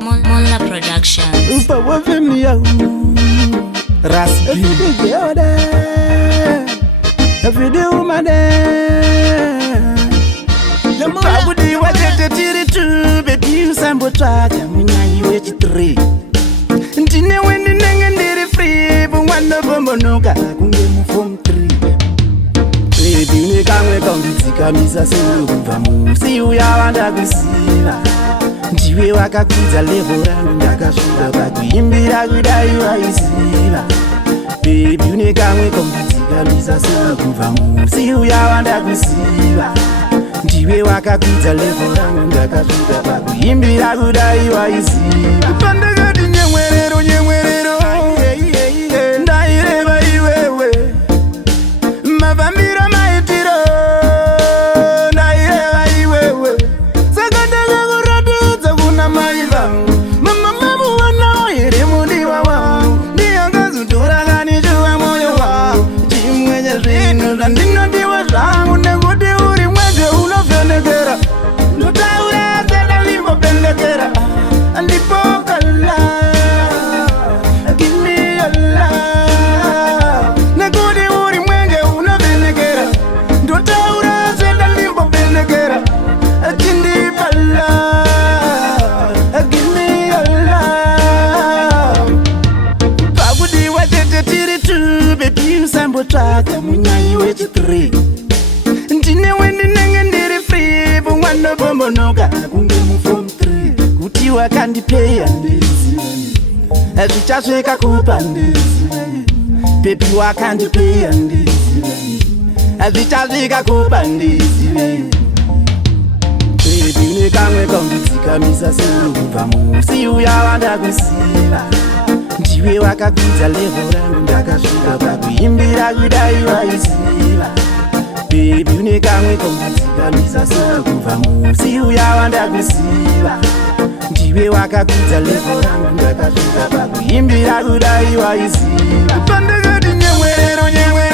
Mola Productions. Upa wa family ya Raspi Every day woman Pabudi wa tete tiri tu Baby usambo twaka Munyanyi wechi 3 Ntine wendi nenge ndiri free Bungwanda bombo nuka Kunge mufom 3 Baby unikamwe kaunditsika misa sinukumva musi uyawanda kusila Ndiwe wakakudza level rangu ndakasvika pakuimbira kudai waisiva Baby unekamwe kaunditsika misa sinukumva musi uyawanda kusiva Ndiwe wakakudza level rangu ndakasvika pakuimbira kudai waisiva Pandakati nyemwerero nyemwerero ndaireva iwewe mavambiro maitiro ndaireva iwewe sakataka kuratidza kuna mai vangu mama mamuwanawo iri mudiwa wangu ndiyongazutora kanichuva moyo wangu chimwe chezvinhu zvandinodiwa zvangu nekuti uri mwedze unovhenekera ndotaura zeda limbopendekera andipokala give me your love nekuti uri mwenge unovhenekera ndotaura zeda limbopendekera achindipala give me your love pakudiwa tete tiri tu bebi usambotsvaka munyanyi wechi 3 ndine wendinenge ndiri free bungwanda bombonoka kunge mufom 3 kuti wakandipeya ndizivani zvichasvika kupa ndizivani bebi wakandipeya ndizivani zvichasvika kupa ndizivani bebi unekamwe kaundidzikamisa sinokubva musi uyawanda kusiva ndiwe wakakudza level rangu ndakasvika pakuimbira kudai waisiva Baby unekamwe kaundidzikamisa sinokubva musi uyawanda kusiva Ndiwe wakakudza level rangu ndakasvika pakuimbira kudai waisiva Pandakati nyemwerero nyemwerero